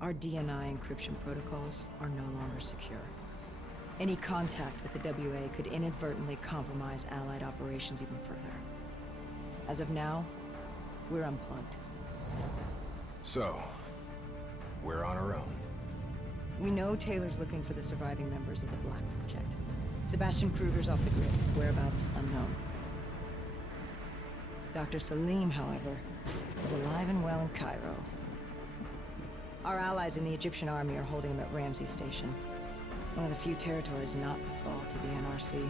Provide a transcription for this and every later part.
Our DNI encryption protocols are no longer secure. Any contact with the WA could inadvertently compromise Allied operations even further. As of now, we're unplugged. So, we're on our own. We know Taylor's looking for the surviving members of the Black Project. Sebastian Kruger's off the grid, whereabouts unknown. Dr. Salim, however, is alive and well in Cairo. Our allies in the Egyptian army are holding him at Ramsey Station, one of the few territories not to fall to the NRC.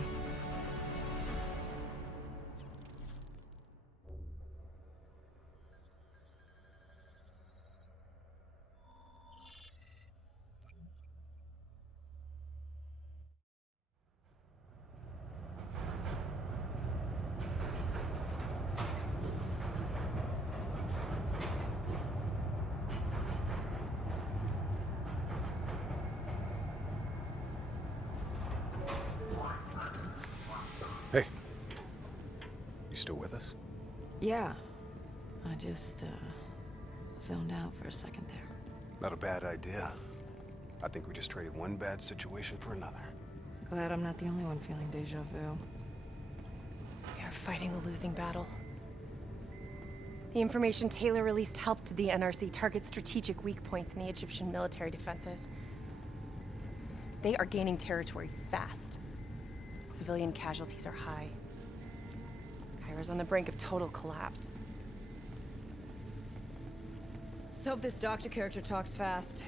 Hey. You still with us? Yeah. I just, zoned out for a second there. Not a bad idea. I think we just traded one bad situation for another. Glad I'm not the only one feeling deja vu. We are fighting a losing battle. The information Taylor released helped the NRC target strategic weak points in the Egyptian military defenses. They are gaining territory fast. Civilian casualties are high. Cairo's on the brink of total collapse. Let's hope this doctor character talks fast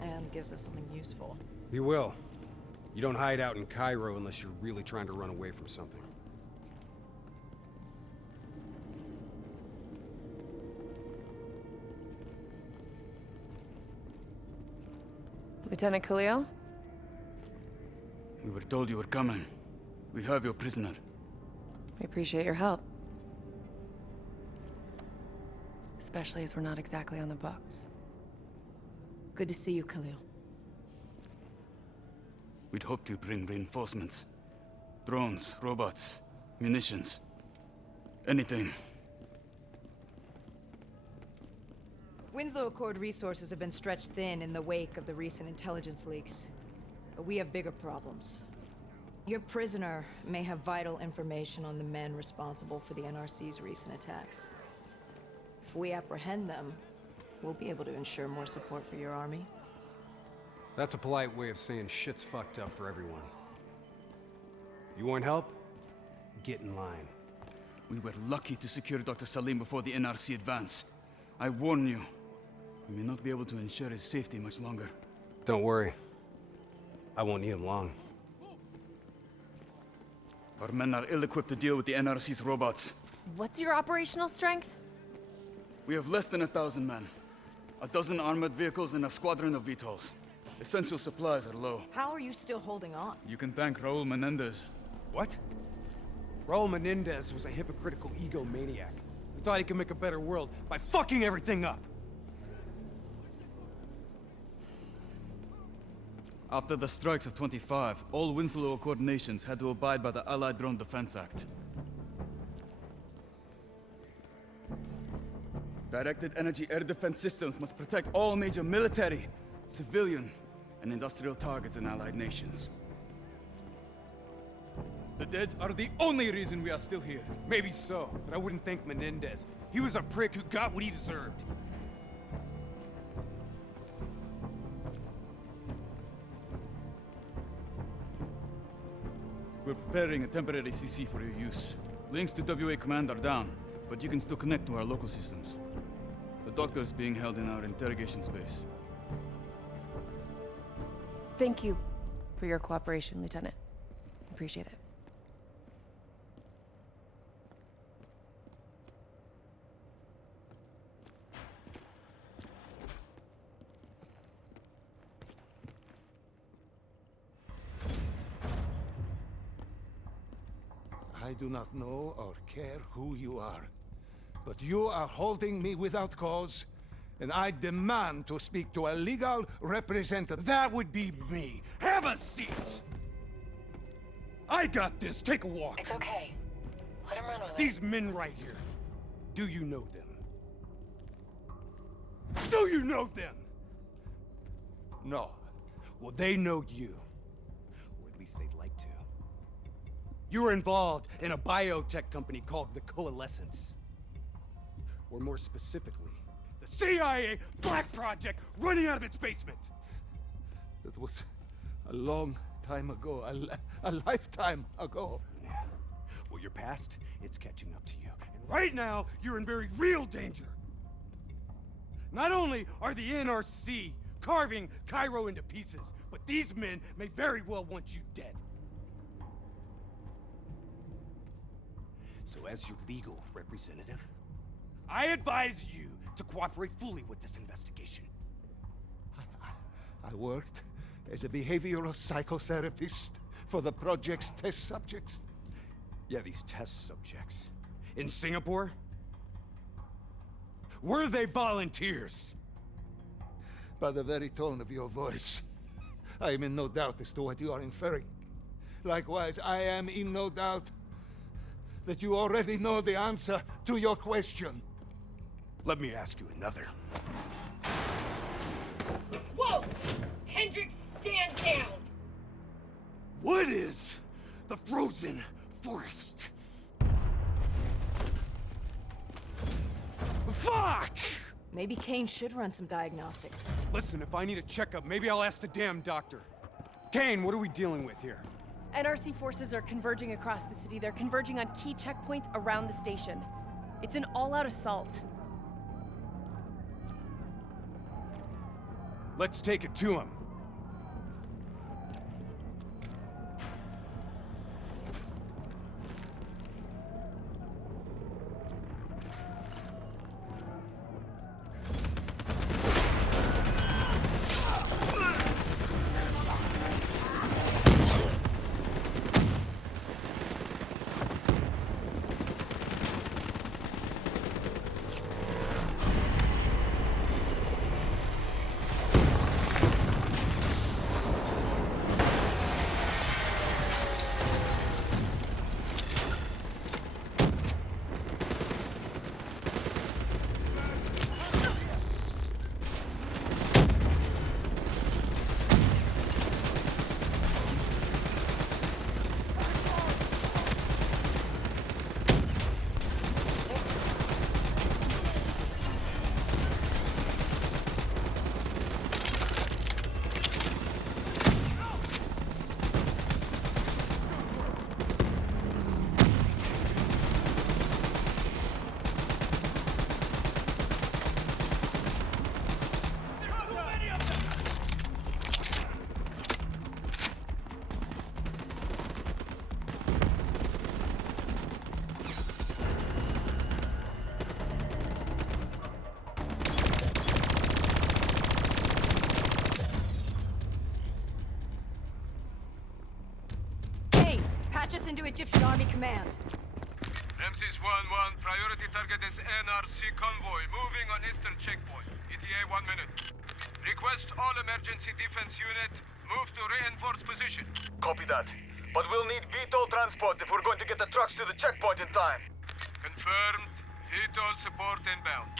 and gives us something useful. He will. You don't hide out in Cairo unless you're really trying to run away from something. Lieutenant Khalil? We were told you were coming. We have your prisoner. We appreciate your help. Especially as we're not exactly on the books. Good to see you, Khalil. We'd hoped to bring reinforcements. Drones, robots, munitions. Anything. Winslow Accord resources have been stretched thin in the wake of the recent intelligence leaks. But we have bigger problems. Your prisoner may have vital information on the men responsible for the NRC's recent attacks. If we apprehend them, we'll be able to ensure more support for your army. That's a polite way of saying shit's fucked up for everyone. You want help? Get in line. We were lucky to secure Dr. Salim before the NRC advance. I warn you, we may not be able to ensure his safety much longer. Don't worry. I won't need him long. Our men are ill-equipped to deal with the NRC's robots. What's your operational strength? We have less than 1,000 men. 12 armored vehicles and a squadron of VTOLs. Essential supplies are low. How are you still holding on? You can thank Raul Menendez. What? Raul Menendez was a hypocritical egomaniac who thought he could make a better world by fucking everything up. After the strikes of 25, all Winslow Accord nations had to abide by the Allied Drone Defense Act. Directed energy air defense systems must protect all major military, civilian, and industrial targets in Allied nations. The dead are the only reason we are still here. Maybe so, but I wouldn't thank Menendez. He was a prick who got what he deserved. We're preparing a temporary CC for your use. Links to WA Command are down, but you can still connect to our local systems. The doctor is being held in our interrogation space. Thank you for your cooperation, Lieutenant. Appreciate it. I do not know or care who you are, but you are holding me without cause, and I demand to speak to a legal representative. That would be me. Have a seat! I got this. Take a walk. It's okay. Let him run with it. These men right here. Do you know them? Do you know them? No. Well, they know you. Or at least they'd like to. You were involved in a biotech company called the Coalescence. Or more specifically, the CIA Black Project running out of its basement. That was a long time ago, a lifetime ago. Yeah. Well, your past, it's catching up to you. And right now, you're in very real danger. Not only are the NRC carving Cairo into pieces, but these men may very well want you dead. So as your legal representative, I advise you to cooperate fully with this investigation. I worked as a behavioral psychotherapist for the project's test subjects. Yeah, these test subjects. In Singapore? Were they volunteers? By the very tone of your voice, I am in no doubt as to what you are inferring. Likewise, I am in no doubt that you already know the answer to your question. Let me ask you another. Whoa! Hendrix, stand down! What is the frozen forest? Fuck! Maybe Kane should run some diagnostics. Listen, if I need a checkup, maybe I'll ask the damn doctor. Kane, what are we dealing with here? NRC forces are converging across the city. They're converging on key checkpoints around the station. It's an all-out assault. Let's take it to him. Patch us into Egyptian Army Command. Ramses 1-1, priority target is NRC convoy, moving on eastern checkpoint. ETA 1 minute. Request all emergency defense unit, move to reinforced position. Copy that. But we'll need VTOL transports if we're going to get the trucks to the checkpoint in time. Confirmed. VTOL support inbound.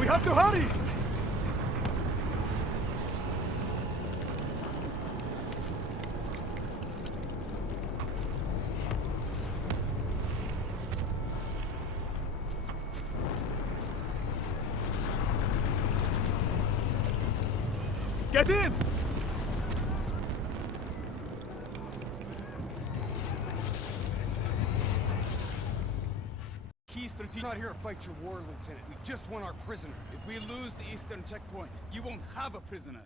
We have to hurry! Get in! We're not here to fight your war, Lieutenant. We just want our prisoner. If we lose the eastern checkpoint, you won't have a prisoner.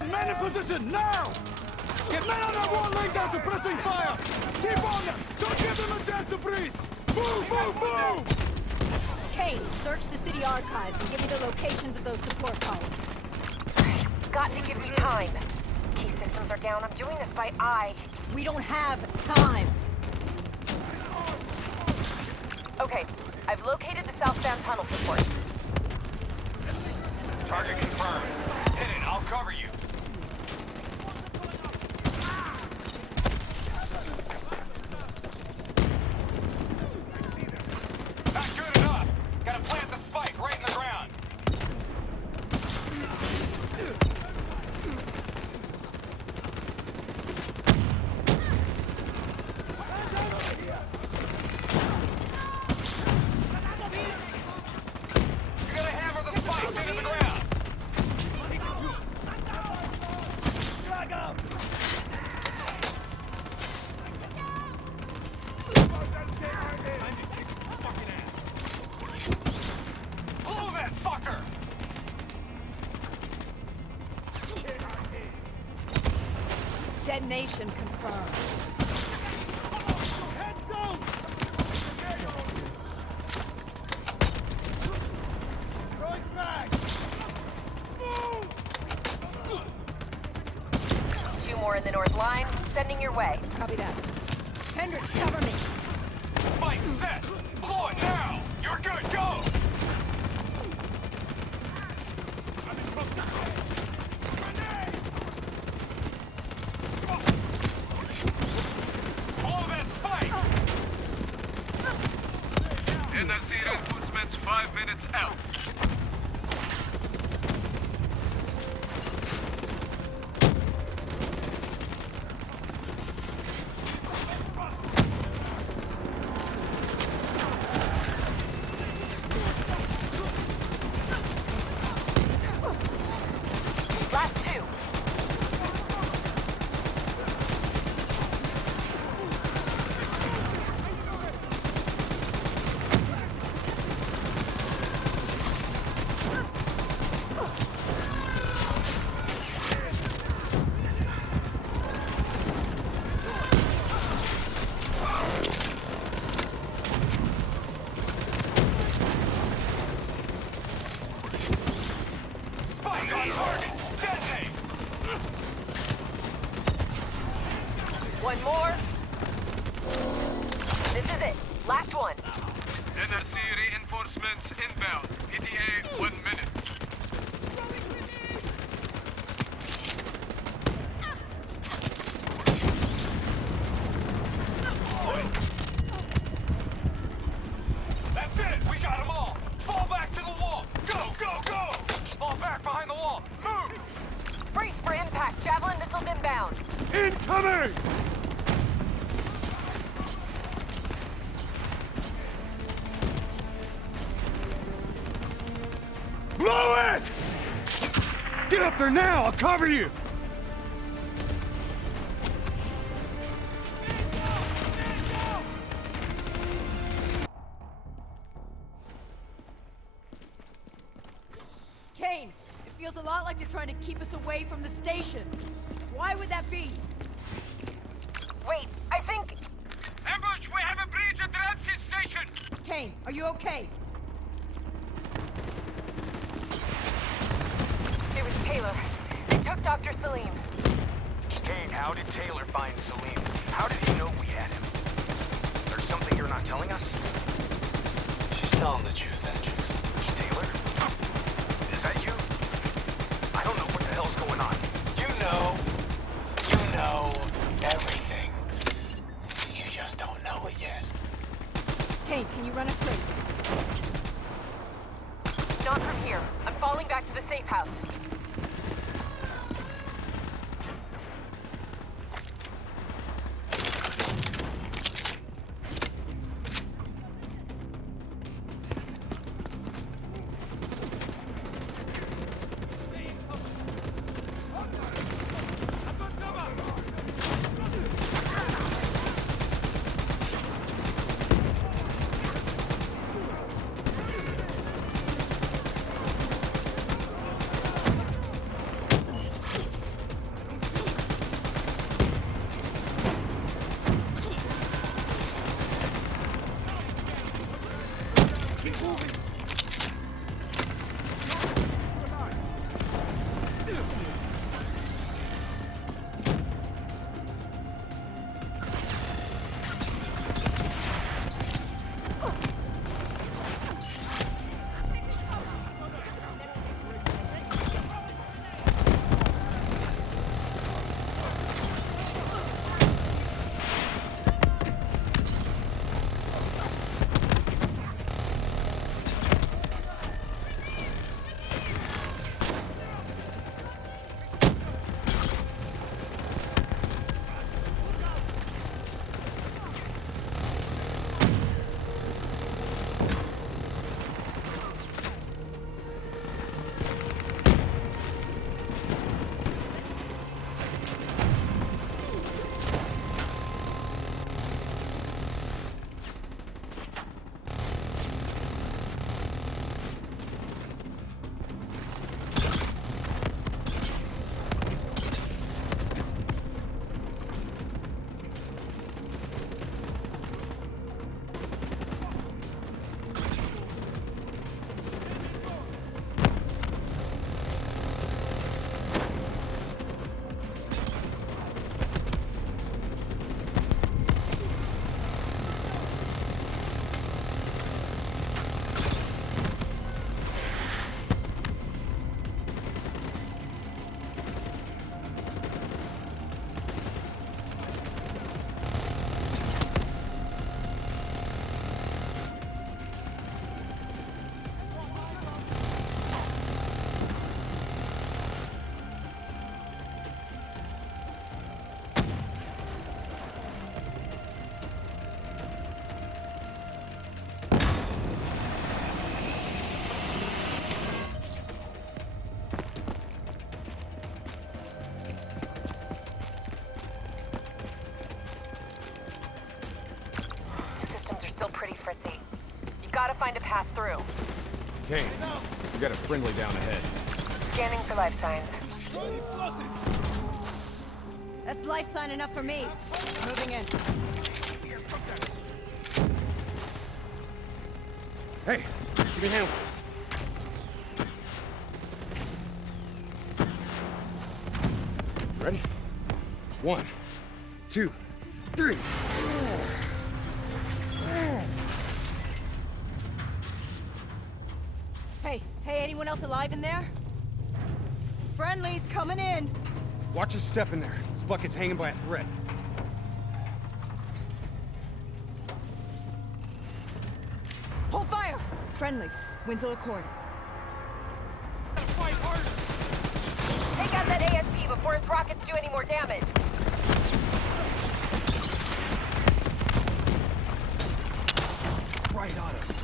Men in position, now! Get men on that wall laying down suppressing fire! Keep on them! Don't give them a chance to breathe! Move, move, move! Kane, search the city archives and give me the locations of those support columns. Got to give me time. Key systems are down. I'm doing this by eye. We don't have time. Okay, I've located the southbound tunnel supports. Target confirmed. Hit it, I'll cover you. Not good enough. Gotta plant the spike right in the ground. You gotta hammer the spikes into the ground. Blow that fucker! Detonation confirmed. Two more in the north line, sending your way. Copy that. Hendricks, cover me. Spike set! Blow it now! You're good, go! Blow that spike! NRC reinforcements 5 minutes out. Last two. Spike on target! Detonate! One more. This is it. Last one. NRC reinforcements inbound. ETA 1 minute. That's it! We got them all! Fall back to the wall! Go, go, go! Fall back behind the wall! Move! Brace for impact. Javelin missiles inbound. Incoming! Blow it! Get up there now! I'll cover you! Kane, it feels a lot like they're trying to keep us away from the station. Why would that be? Wait, I think... Ambush! We have a breach at Ramsey Station! Kane, are you okay? It was Taylor. They took Dr. Salim. Kane, how did Taylor find Salim? How did he know we had him? There's something you're not telling us? She's telling the truth, Hendricks. Taylor? Is that you? I don't know what the hell's going on. You know everything. You just don't know it yet. Kane, can you run a trace? Not from here. I'm falling back to the safe house. Fritzy. You gotta find a path through. Kane, we got a friendly down ahead. Scanning for life signs. That's life sign enough for me. Moving in. Hey, give me a hand with this. Ready? 1, 2, 3. Hey, anyone else alive in there? Friendly's coming in. Watch your step in there. This bucket's hanging by a thread. Hold fire! Friendly. Winslow Accord. Fight harder! Take out that ASP before its rockets do any more damage. Right on us.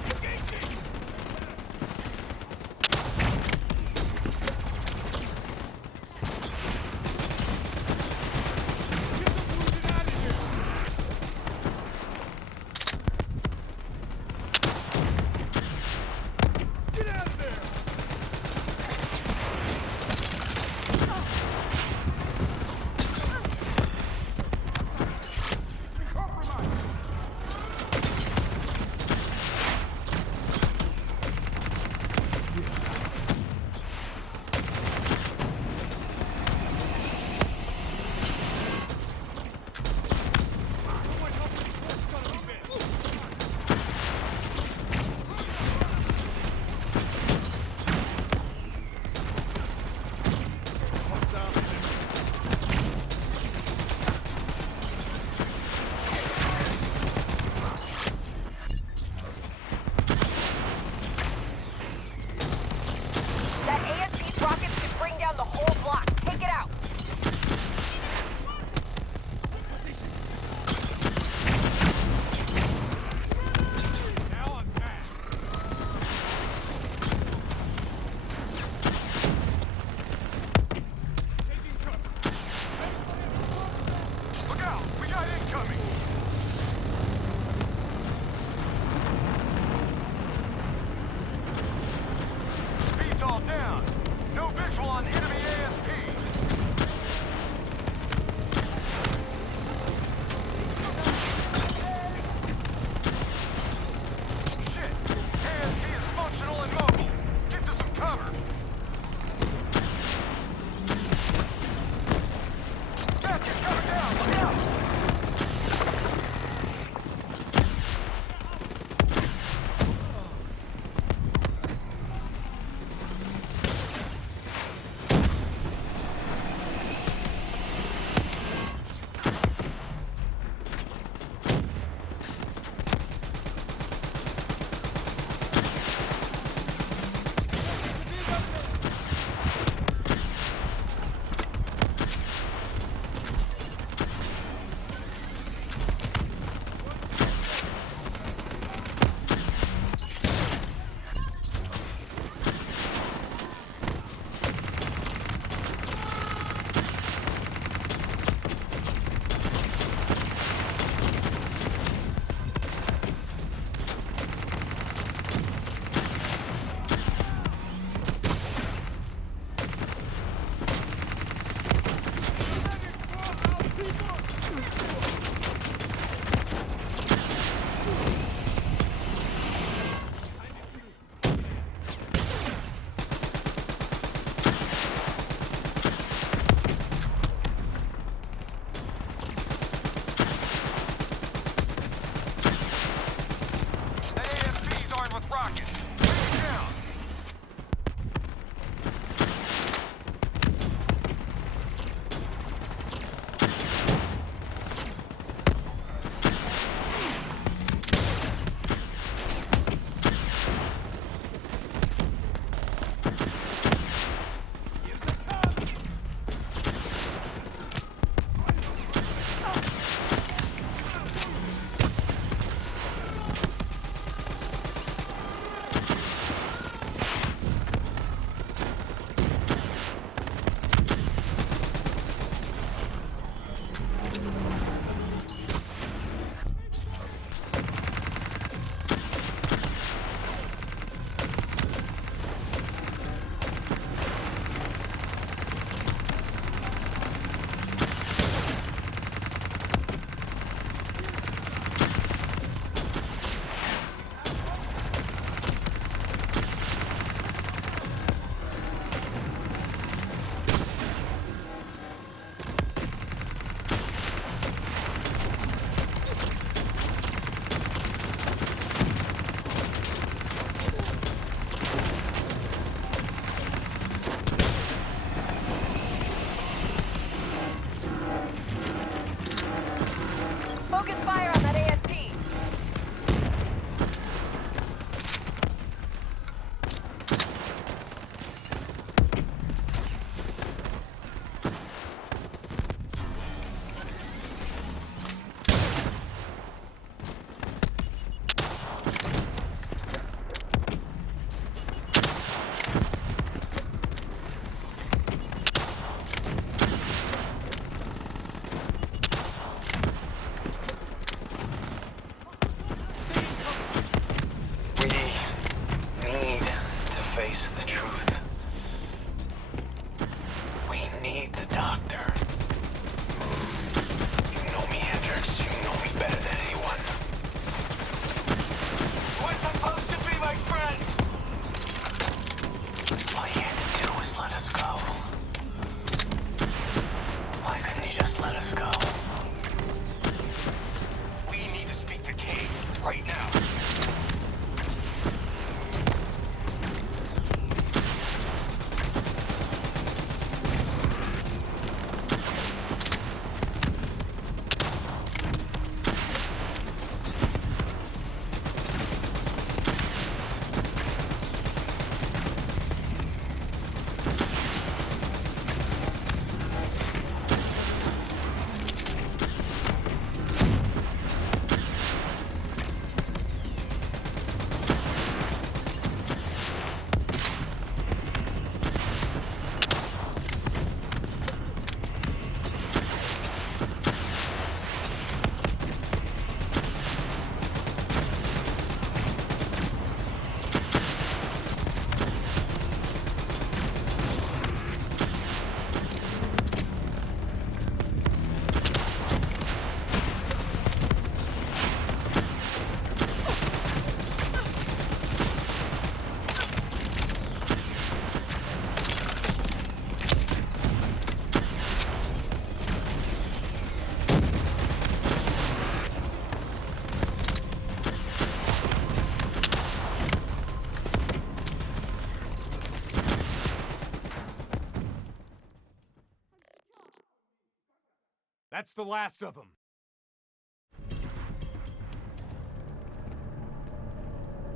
That's the last of them.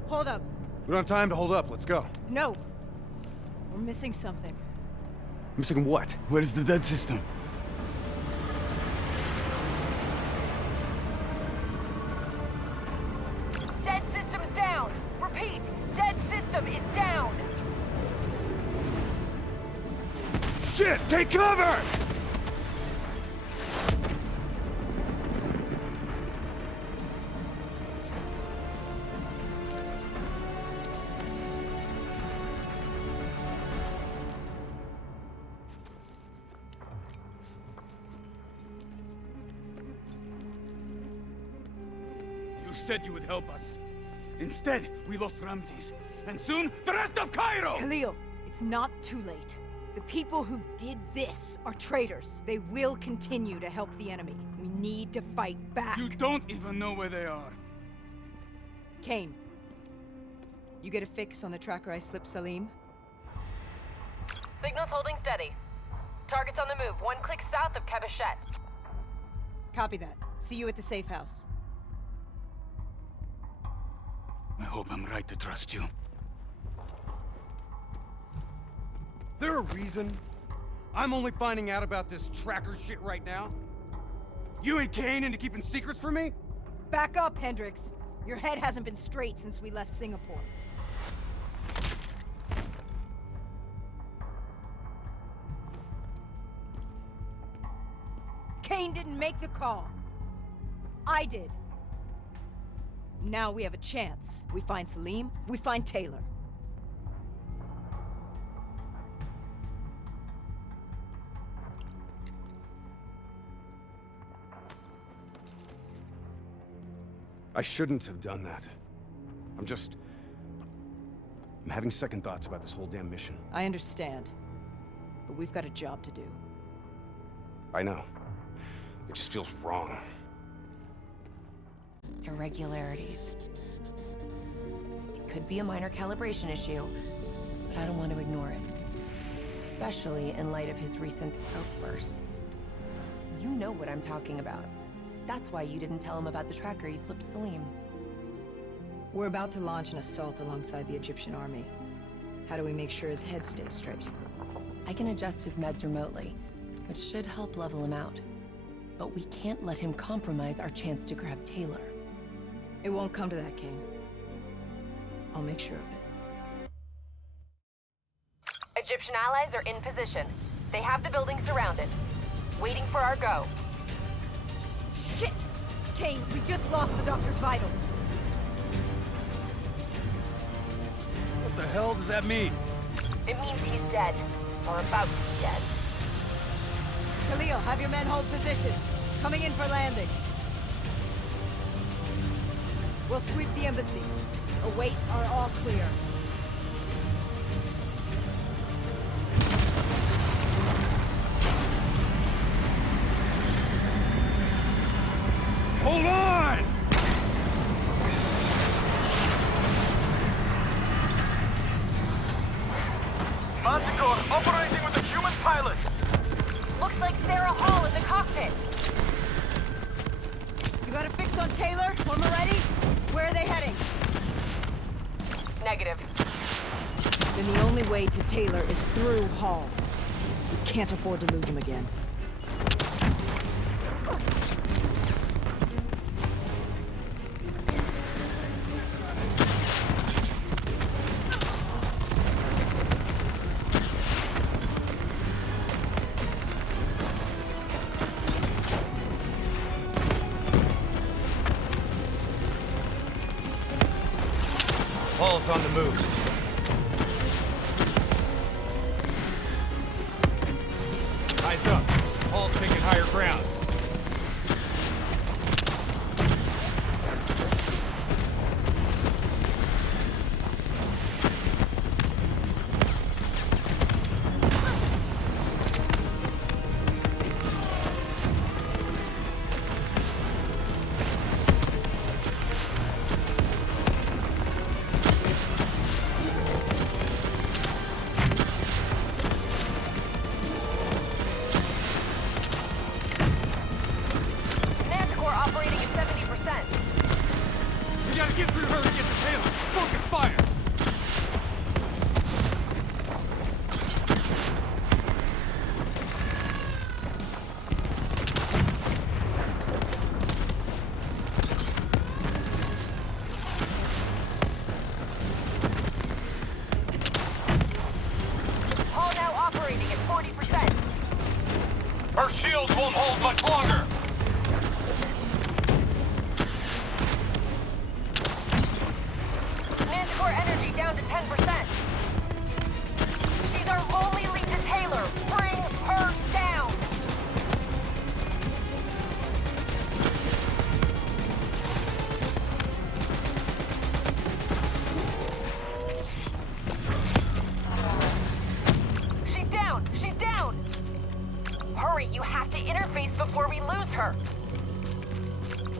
Hold up. We don't have time to hold up. Let's go. No. We're missing something. Missing what? Where is the dead system? Dead system's down! Repeat, dead system is down! Shit! Take cover! You said you would help us. Instead, we lost Ramses. And soon, the rest of Cairo! Khalil, it's not too late. The people who did this are traitors. They will continue to help the enemy. We need to fight back. You don't even know where they are. Kane, you get a fix on the tracker I slipped Salim? Signal's holding steady. Target's on the move, 1 click south of Cabochet. Copy that. See you at the safe house. I hope I'm right to trust you. There a reason I'm only finding out about this tracker shit right now? You and Kane into keeping secrets from me? Back up, Hendricks. Your head hasn't been straight since we left Singapore. Kane didn't make the call. I did. Now we have a chance. We find Salim, we find Taylor. I shouldn't have done that. I'm having second thoughts about this whole damn mission. I understand. But we've got a job to do. I know. It just feels wrong. Irregularities. It could be a minor calibration issue, but I don't want to ignore it. Especially in light of his recent outbursts. You know what I'm talking about. That's why you didn't tell him about the tracker you slipped Salim. We're about to launch an assault alongside the Egyptian army. How do we make sure his head stays straight? I can adjust his meds remotely, which should help level him out. But we can't let him compromise our chance to grab Taylor. It won't come to that, Kane. I'll make sure of it. Egyptian allies are in position. They have the building surrounded, waiting for our go. Shit! Kane, we just lost the doctor's vitals. What the hell does that mean? It means he's dead, or about to be dead. Khalil, have your men hold position. Coming in for landing. We'll sweep the embassy. Await our all clear. Hold on! Manticore operating with a human pilot. Looks like Sarah Hall in the cockpit. You got a fix on Taylor? When we're ready? Where are they heading? Negative. Then the only way to Taylor is through Hall. We can't afford to lose him again. Hall's on the move. Eyes up. Hall's taking higher ground. get through her and get to Taylor! Focus fire! Hall now operating at 40%. Her shields won't hold much longer. Manticore energy down to 10%. She's our only lead to Taylor. Bring her down. She's down. She's down. Hurry, you have to interface before we lose her.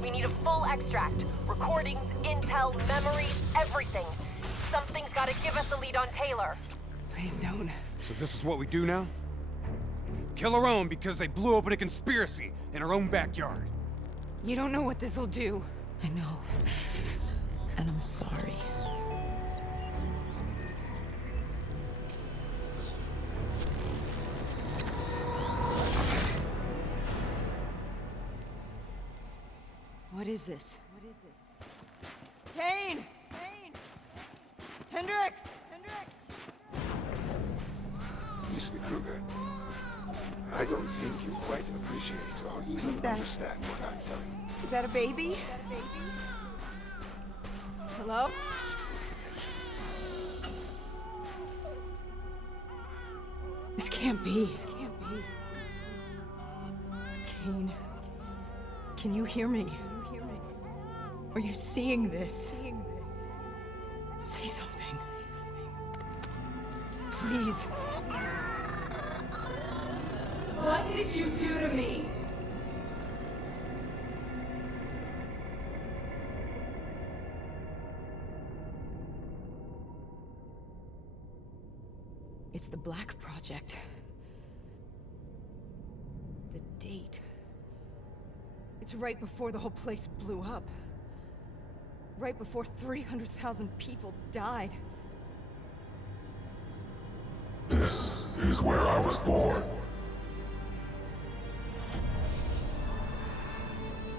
We need a full extract. Recordings, intel, memories, everything. Something's gotta give us a lead on Taylor. Please don't. So this is what we do now? Kill her own because they blew open a conspiracy in her own backyard. You don't know what this'll do. I know. And I'm sorry. What is this? Kane! Hendricks! Mr. Kruger, I don't think you quite appreciate or even is that? understand what I'm telling you. Is that a baby? Hello? This can't be. Kane, can you hear me? Are you seeing this? Say something. Please. What did you do to me? It's the Black Project. The date. It's right before the whole place blew up. Right before 300,000 people died. This is where I was born.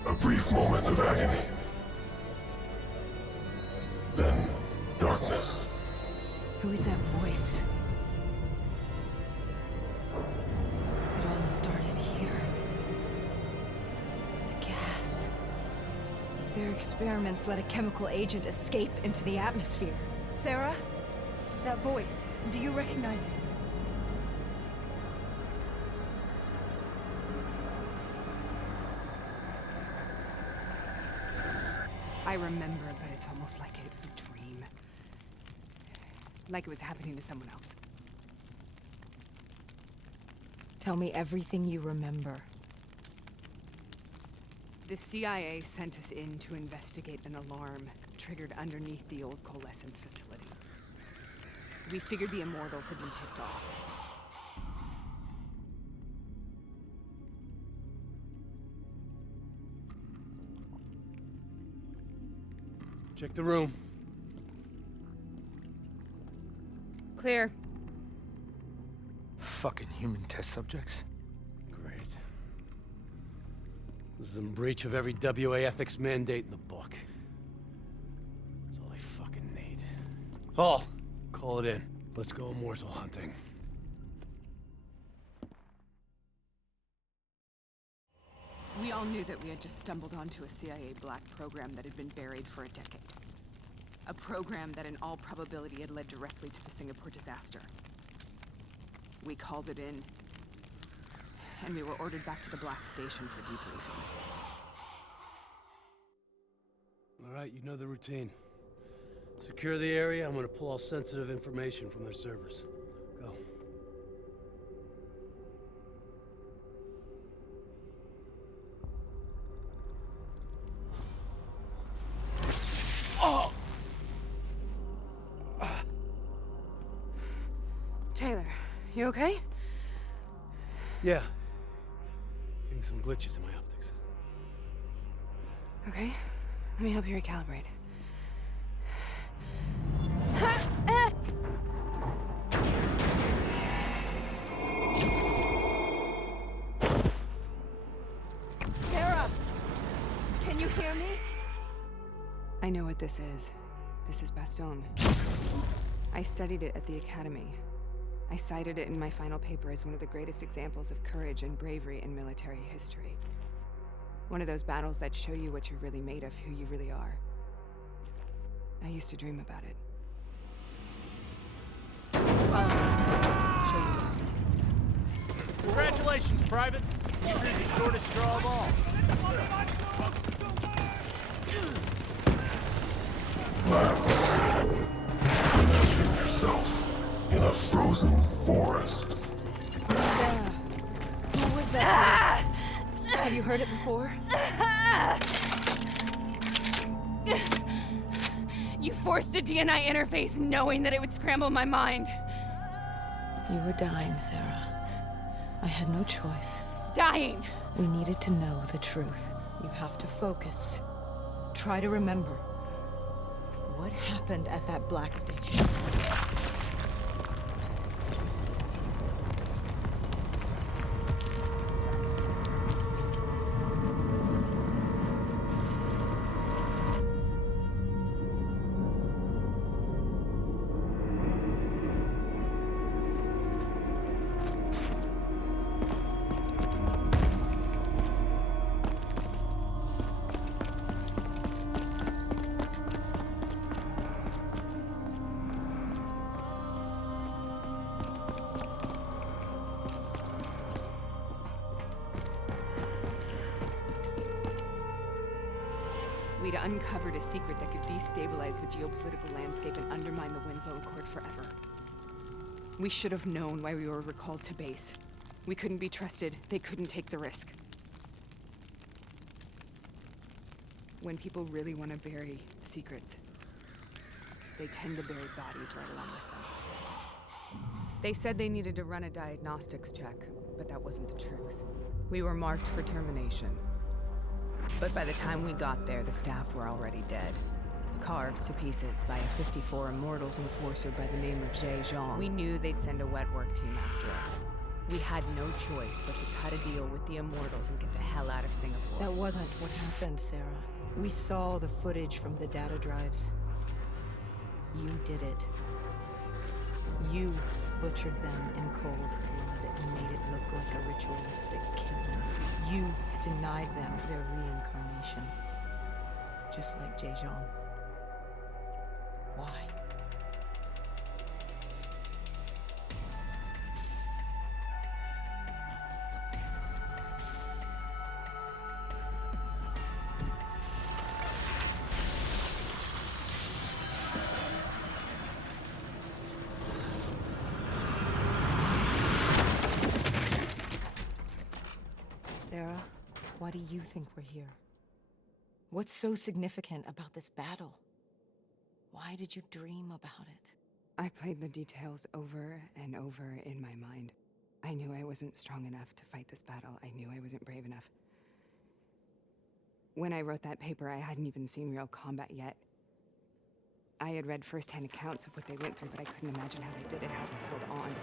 A brief moment of agony. Then darkness. Who is that voice? It all started here. The gas. Their experiments let a chemical agent escape into the atmosphere. Sarah? That voice, do you recognize it? I remember, but it's almost like it was a dream. Like it was happening to someone else. Tell me everything you remember. The CIA sent us in to investigate an alarm triggered underneath the old coalescence facility. We figured the Immortals had been tipped off. Check the room. Clear. Fucking human test subjects. Great. This is in breach of every WA ethics mandate in the book. That's all I fucking need. Hall, call it in. Let's go immortal hunting. We all knew that we had just stumbled onto a CIA black program that had been buried for a decade. A program that in all probability had led directly to the Singapore disaster. We called it in, and we were ordered back to the Black Station for debriefing. All right, you know the routine. Secure the area. I'm gonna pull all sensitive information from their servers. Go. Taylor, you okay? Yeah. Getting some glitches in my optics. Okay, let me help you recalibrate. you hear me? I know what this is. This is Bastion. I studied it at the academy. I cited it in my final paper as one of the greatest examples of courage and bravery in military history. One of those battles that show you what you're really made of, who you really are. I used to dream about it. I'll show you. Congratulations, Private. You drew the shortest straw of all. Imagine yourself in a frozen forest. Sarah, who was that? Have you heard it before? You forced a DNI interface knowing that it would scramble my mind. You were dying, Sarah. I had no choice. Dying! We needed to know the truth. You have to focus. Try to remember. What happened at that black station? We'd uncovered a secret that could destabilize the geopolitical landscape and undermine the Winslow Accord forever. We should have known why we were recalled to base. We couldn't be trusted. They couldn't take the risk. When people really want to bury secrets, they tend to bury bodies right along with them. They said they needed to run a diagnostics check, but that wasn't the truth. We were marked for termination. But by the time we got there, the staff were already dead. Carved to pieces by a 54 Immortals enforcer by the name of Jay Jean. We knew they'd send a wet work team after us. We had no choice but to cut a deal with the Immortals and get the hell out of Singapore. That wasn't what happened, Sarah. We saw the footage from the data drives. You did it. You butchered them in cold blood and made it look like a ritualistic killing. You denied them their reincarnation. Just like Jay Jean. Why? Sarah, why do you think we're here? What's so significant about this battle? Why did you dream about it? I played the details over and over in my mind. I knew I wasn't strong enough to fight this battle. I knew I wasn't brave enough. When I wrote that paper, I hadn't even seen real combat yet. I had read first-hand accounts of what they went through, but I couldn't imagine how they did it, how they held on.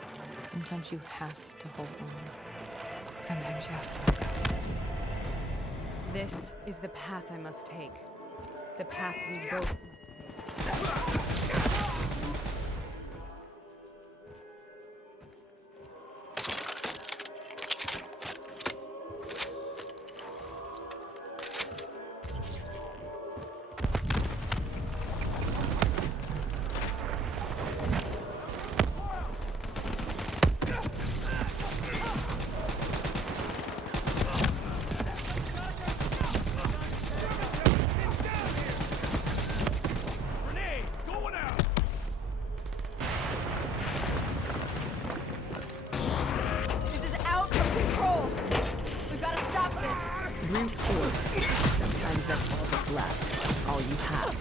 Sometimes you have to hold on. Sometimes you have to let go. This is the path I must take. The path we both... Brute force. Sometimes that's all that's left. All you have.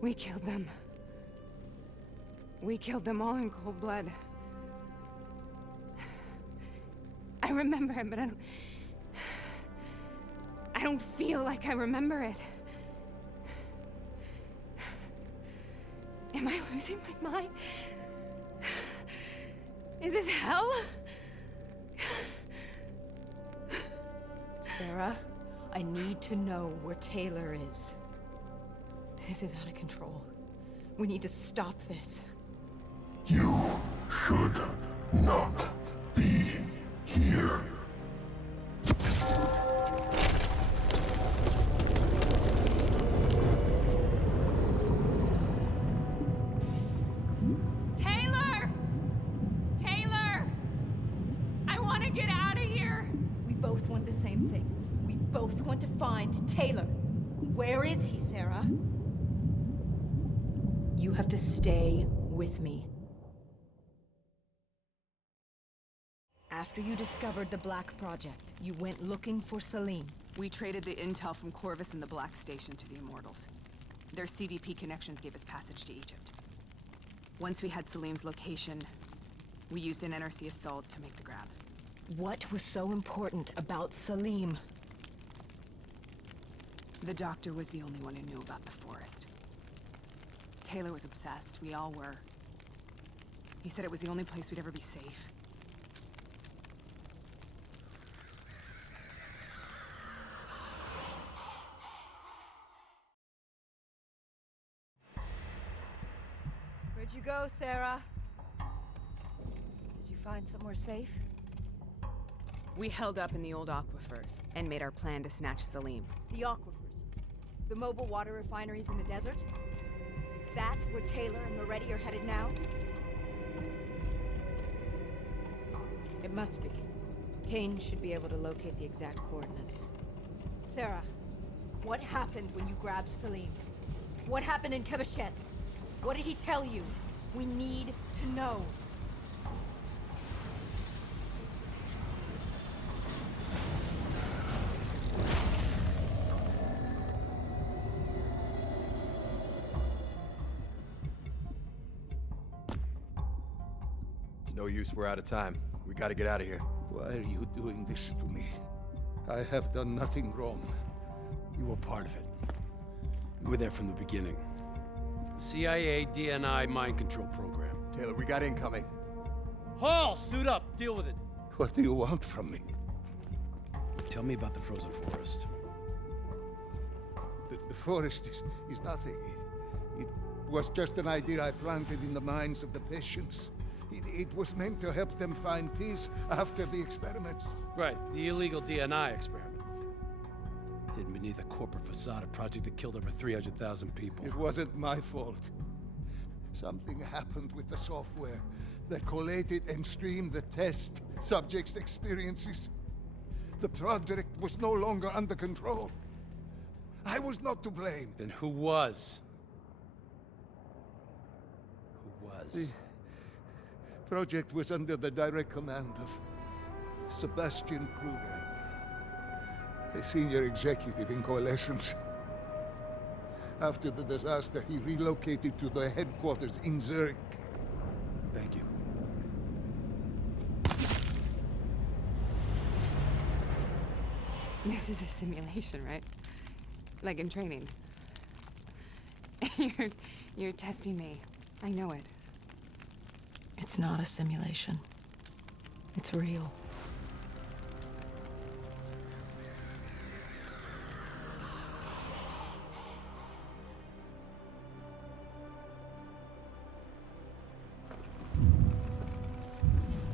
We killed them. We killed them all in cold blood. I remember it, but I don't feel like I remember it. Am I losing my mind? Is this hell? Sarah, I need to know where Taylor is. This is out of control. We need to stop this. You should not be here. Taylor! Taylor! I want to get out of here! We both want the same thing. We both want to find Taylor. Where is he, Sarah? You have to stay with me. After you discovered the Black Project, you went looking for Salim. We traded the intel from Corvus and the Black Station to the Immortals. Their CDP connections gave us passage to Egypt. Once we had Salim's location, we used an NRC assault to make the grab. What was so important about Salim? The doctor was the only one who knew about the forest. Taylor was obsessed. We all were. He said it was the only place we'd ever be safe. Where'd you go, Sarah? Did you find somewhere safe? We held up in the old aquifers and made our plan to snatch Salim. The aquifers? The mobile water refineries in the desert? Is that where Taylor and Moretti are headed now? It must be. Kane should be able to locate the exact coordinates. Sarah, what happened when you grabbed Salim? What happened in Kebashet? What did he tell you? We need to know. It's no use, we're out of time. We gotta get out of here. Why are you doing this to me? I have done nothing wrong. You were part of it. You were there from the beginning. CIA DNI mind control program. Taylor, we got incoming. Hall, suit up. Deal with it. What do you want from me? Tell me about the frozen forest. The forest is nothing. It was just an idea I planted in the minds of the patients. It was meant to help them find peace after the experiments. Right, the illegal DNI experiment. Hidden beneath a corporate facade, a project that killed over 300,000 people. It wasn't my fault. Something happened with the software that collated and streamed the test subjects' experiences. The project was no longer under control. I was not to blame. Then who was? Who was? The project was under the direct command of Sebastian Kruger, a senior executive in Coalescence. After the disaster, he relocated to the headquarters in Zurich. Thank you. This is a simulation, right? Like in training. You're testing me. I know it. It's not a simulation. It's real.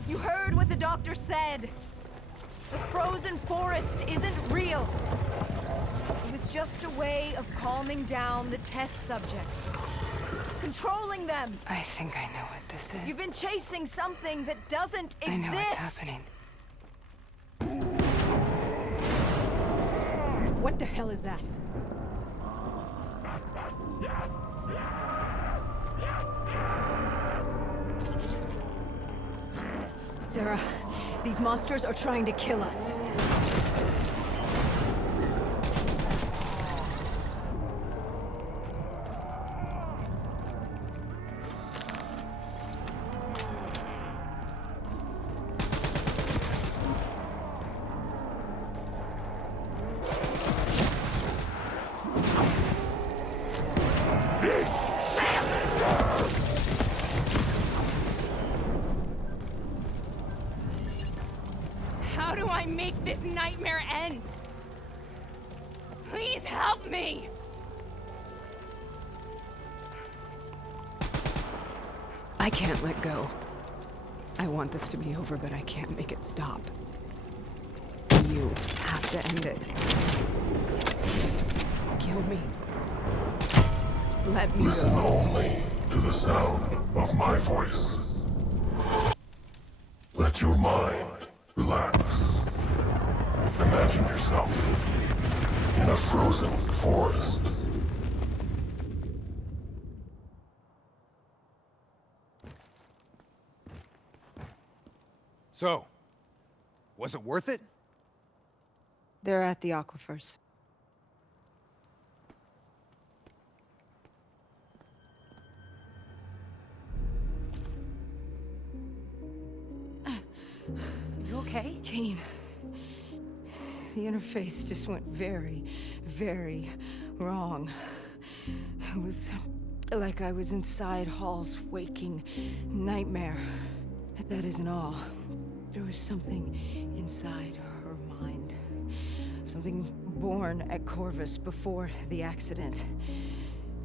You heard what the doctor said. The frozen forest isn't real. It was just a way of calming down the test subjects. Controlling them. I think I know what this is. You've been chasing something that doesn't exist. I know what's happening. What the hell is that? Sarah, these monsters are trying to kill us. I make this nightmare end? Please help me! I can't let go. I want this to be over, but I can't make it stop. You have to end it. Kill me. Let me Listen go. only to the sound of my voice. Let your mind relax. Imagine yourself in a frozen forest. So, was it worth it? They're at the aquifers. You okay? Kane. The interface just went very, very wrong. It was like I was inside Hall's waking nightmare. But that isn't all. There was something inside her mind. Something born at Corvus before the accident.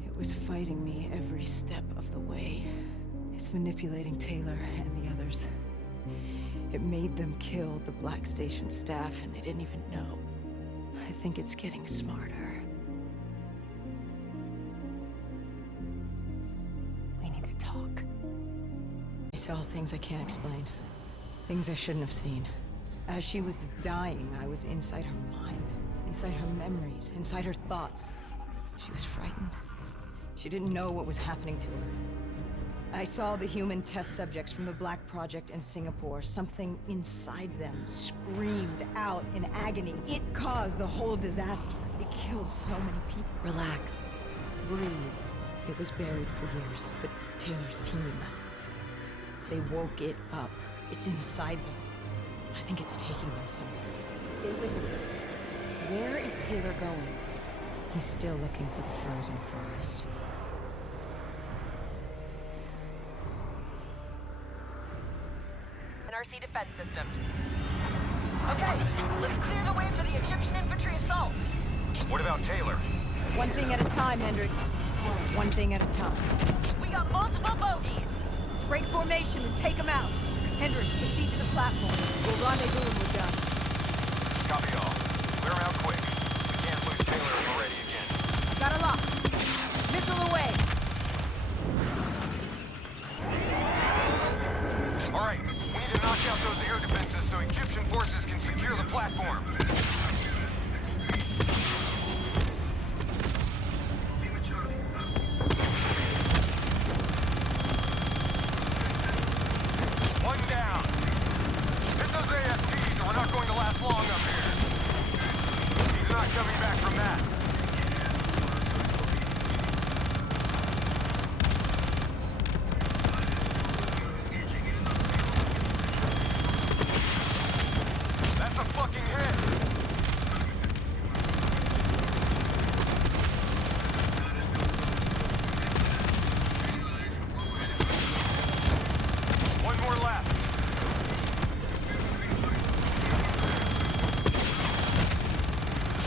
It was fighting me every step of the way. It's manipulating Taylor and the others. It made them kill the Black Station staff, and they didn't even know. I think it's getting smarter. We need to talk. I saw things I can't explain. Things I shouldn't have seen. As she was dying, I was inside her mind, inside her memories, inside her thoughts. She was frightened. She didn't know what was happening to her. I saw the human test subjects from the Black Project in Singapore. Something inside them screamed out in agony. It caused the whole disaster. It killed so many people. Relax. Breathe. It was buried for years, but Taylor's team, they woke it up. It's inside them. I think it's taking them somewhere. Stay with me. Where is Taylor going? He's still looking for the frozen forest. NRC defense systems. Okay, let's clear the way for the Egyptian infantry assault. What about Taylor? One thing at a time, Hendricks. One thing at a time. We got multiple bogeys. Break formation and take them out. Hendricks, proceed to the platform. We'll rendezvous when we're done. Copy all. Clear him out quick. We can't lose Taylor and Moretti again. Got a lock. Missile away. All right, we need to knock out those air defenses so Egyptian forces can secure the platform. One down. Hit those ASPs or we're not going to last long up here. He's not coming back from that. That's a fucking hit. One more left.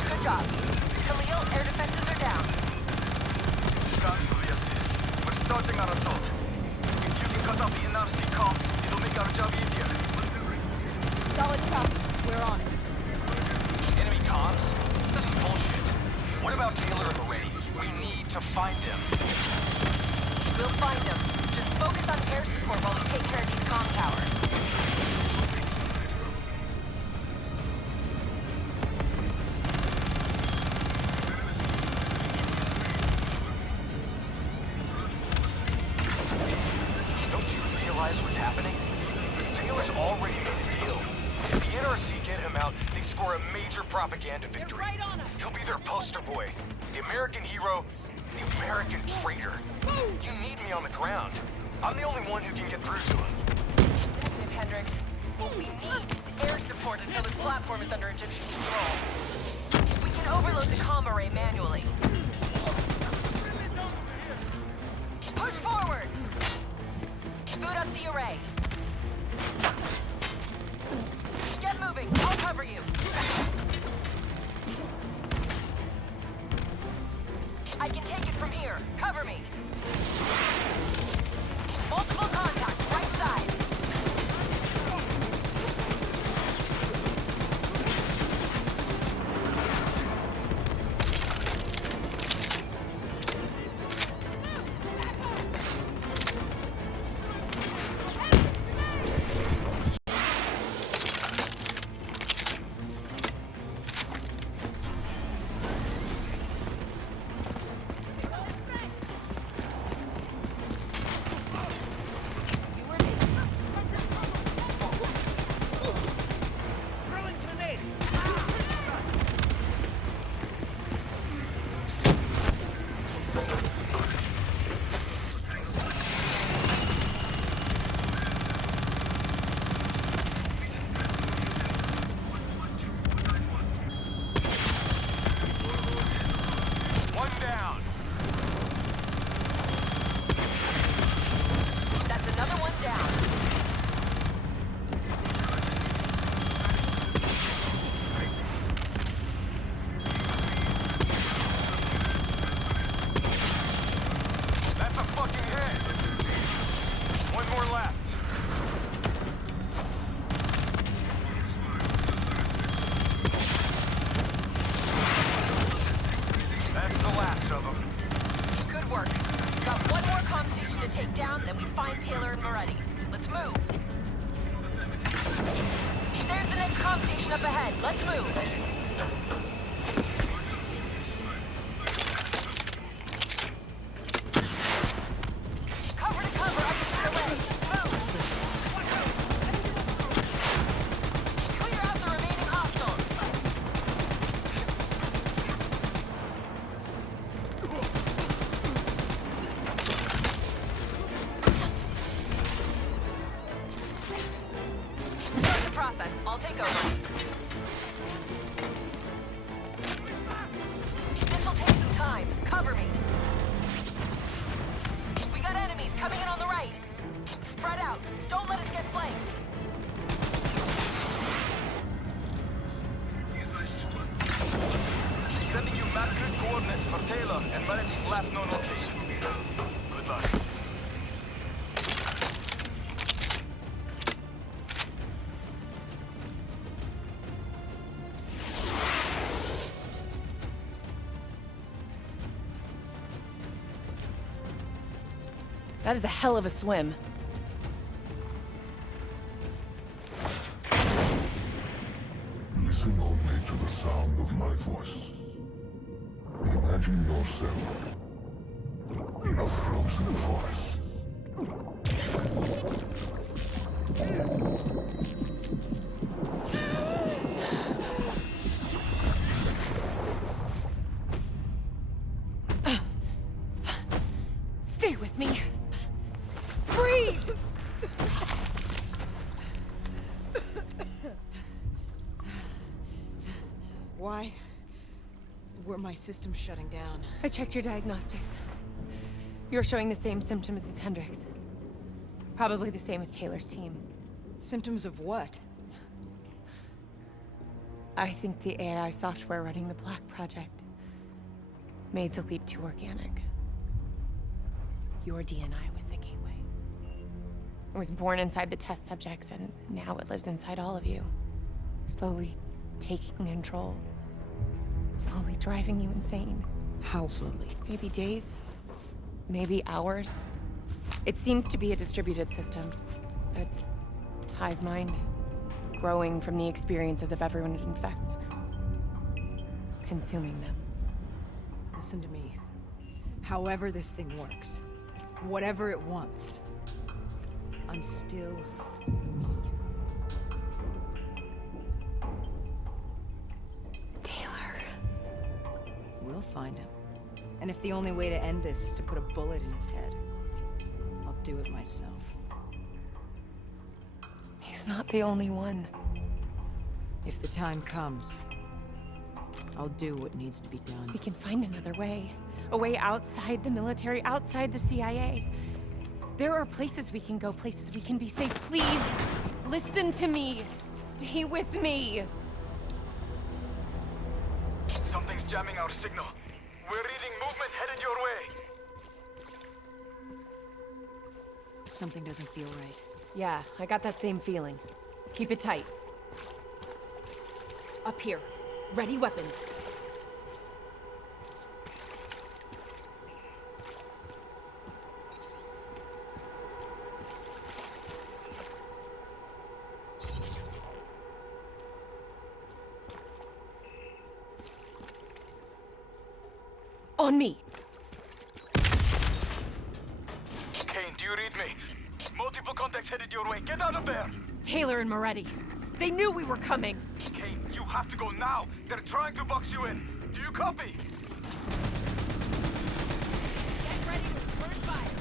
Good job. Khalil, air defenses are down. Guns will be assist. We're starting our assault. If you can cut off the NRC comms, it'll make our job easier. Solid copy. We're on it. Enemy comms? This is bullshit. What about Taylor and Moretti? We need to find them. We'll find them. Just focus on air support while we take care of these comm towers. Don't you realize what's happening? Taylor's already made a deal. If the NRC get him out, they score a major propaganda victory. Right on us. He'll be their poster boy. The American hero, the American traitor. You need me on the ground. I'm the only one who can get through to him. Negative, Hendricks. We need air support until this platform is under Egyptian control. We can overload the comm array manually. Push forward! Boot up the array. Get moving! moving. I'll cover you. I can take it from here. Cover me. Multiple contacts, right side. I'll take over. This'll take some time. Cover me. We got enemies coming in on the right. Spread out. Don't let us get flanked. Sending you map grid coordinates for Taylor and Verity's last known location. Good luck. That is a hell of a swim. Listen only to the sound of my voice. Imagine yourself in a frozen forest. Stay with me. Breathe! Why were my systems shutting down? I checked your diagnostics. You're showing the same symptoms as Hendrix. Probably the same as Taylor's team. Symptoms of what? I think the AI software running the Black Project made the leap too organic. Your DNI was the gateway. It was born inside the test subjects, and now it lives inside all of you. Slowly taking control. Slowly driving you insane. How slowly? Maybe days. Maybe hours. It seems to be a distributed system. A hive mind. Growing from the experiences of everyone it infects. Consuming them. Listen to me. However this thing works, whatever it wants, I'm still me. Taylor. We'll find him. And if the only way to end this is to put a bullet in his head, I'll do it myself. He's not the only one. If the time comes, I'll do what needs to be done. We can find another way. A way outside the military, outside the CIA. There are places we can go, places we can be safe. Please, listen to me. Stay with me! Something's jamming our signal. We're reading movement headed your way. Something doesn't feel right. Yeah, I got that same feeling. Keep it tight. Up here. Ready weapons. On me. Kane, do you read me? Multiple contacts headed your way. Get out of there! Taylor and Moretti. They knew we were coming. Kane, you have to go now. They're trying to box you in. Do you copy? Get ready to return fire.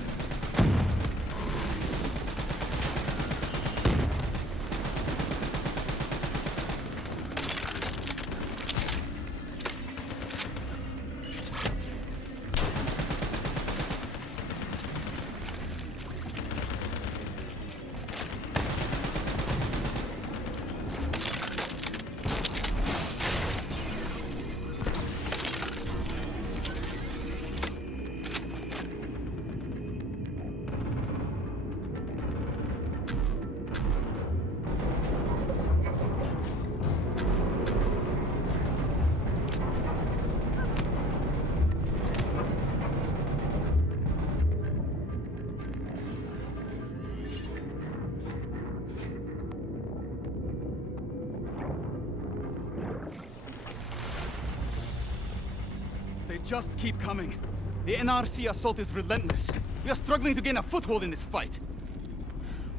They just keep coming. The NRC assault is relentless. We are struggling to gain a foothold in this fight.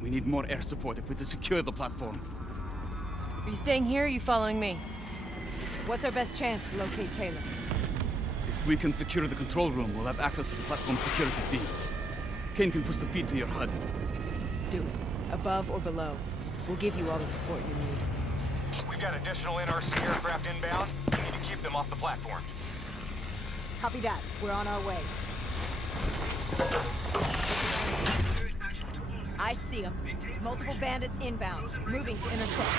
We need more air support if we're to secure the platform. Are you staying here or are you following me? What's our best chance to locate Taylor? If we can secure the control room, we'll have access to the platform security feed. Kane can push the feed to your HUD. Do it. Above or below. We'll give you all the support you need. We've got additional NRC aircraft inbound. We need to keep them off the platform. Copy that. We're on our way. I see them. Multiple bandits inbound, moving to intercept.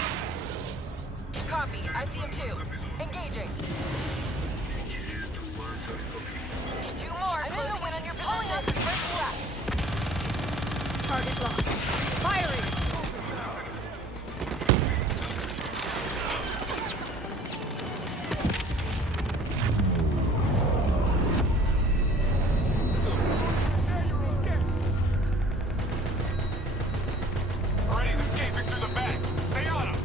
Copy. I see him too. Engaging. Two more. I'm closing in on your position. Right left. Target locked. Firing! Moretti's escaping through the back. Stay on him.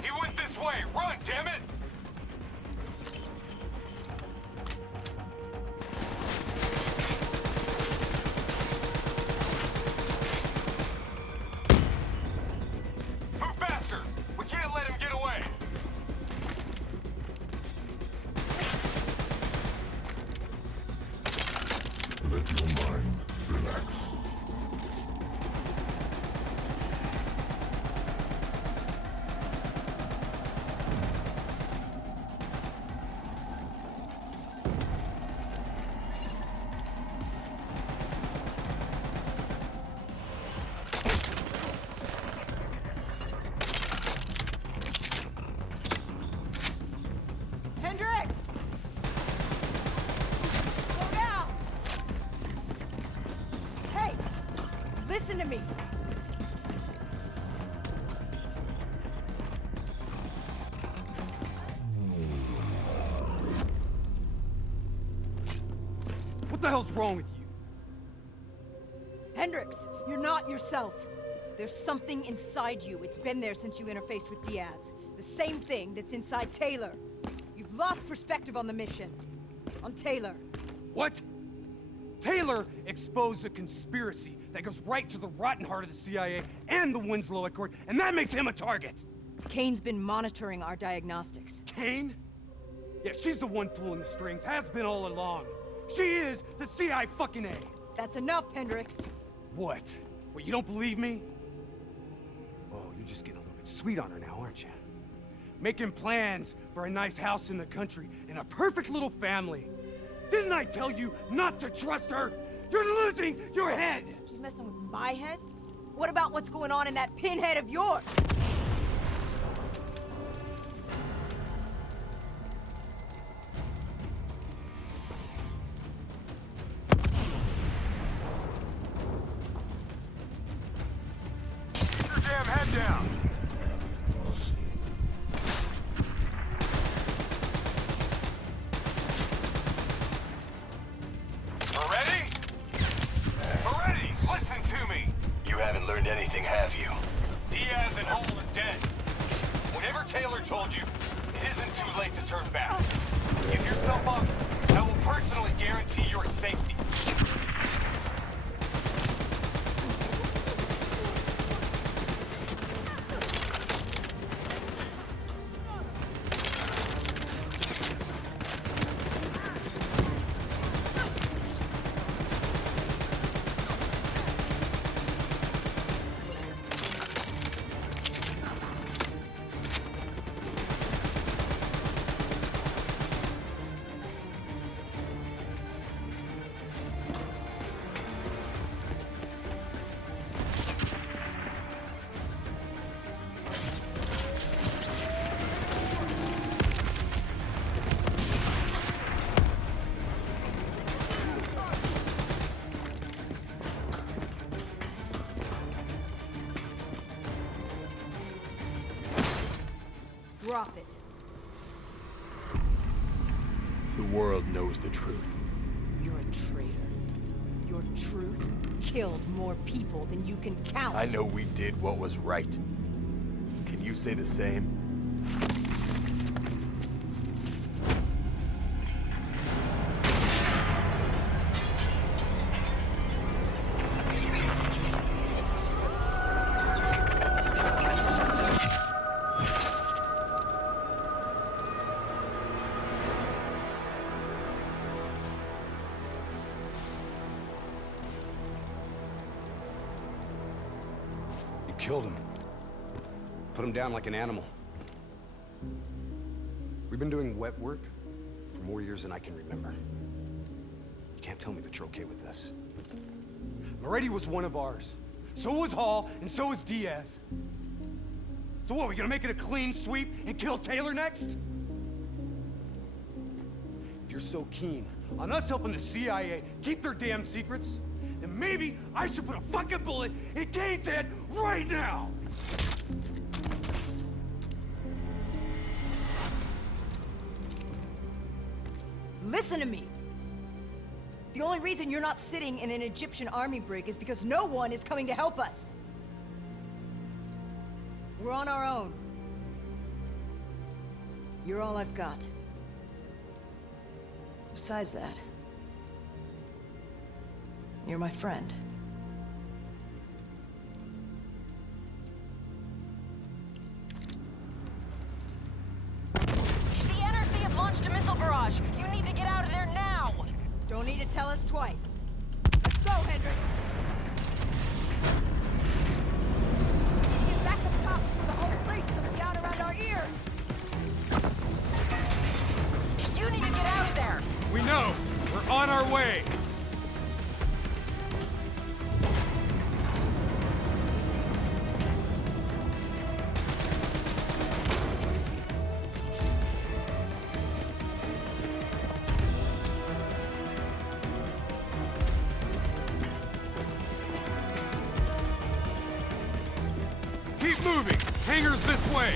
He went this way. Run, damn it! Move faster! We can't let him get away! Let your mind relax. Hendricks! Slow down! Hey! Listen to me! What the hell's wrong with you? Hendricks, you're not yourself. There's something inside you. It's been there since you interfaced with Diaz. The same thing that's inside Taylor. You've lost perspective on the mission. On Taylor. What? Taylor exposed a conspiracy that goes right to the rotten heart of the CIA and the Winslow Accord, and that makes him a target. Kane's been monitoring our diagnostics. Kane? Yeah, she's the one pulling the strings, has been all along. She is the CIA fucking A. That's enough, Hendricks. What? What, you don't believe me? Oh, you're just getting a little bit sweet on her now, aren't you? Making plans for a nice house in the country and a perfect little family. Didn't I tell you not to trust her? You're losing your head! She's messing with my head? What about what's going on in that pinhead of yours? Get your damn head down! Anything, have you? Diaz and Hall are dead. Whatever Taylor told you, it isn't too late to turn back. Give yourself up. I will personally guarantee your safety. Drop it. The world knows the truth. You're a traitor. Your truth killed more people than you can count. I know we did what was right. Can you say the same? Killed him. Put him down like an animal. We've been doing wet work for more years than I can remember. You can't tell me that you're okay with this. Moretti was one of ours. So was Hall, and so was Diaz. So what, we gonna make it a clean sweep and kill Taylor next? If you're so keen on us helping the CIA keep their damn secrets, then maybe I should put a fucking bullet in Kane's head right now! Listen to me! The only reason you're not sitting in an Egyptian army brig is because no one is coming to help us! We're on our own. You're all I've got. Besides that, you're my friend. The NRC have launched a missile barrage. You need to get out of there now. Don't need to tell us twice. Let's go, Hendricks. Get back up top before the whole place comes down around our ears. You need to get out of there. We know. We're on our way. Keep moving! Hangars this way!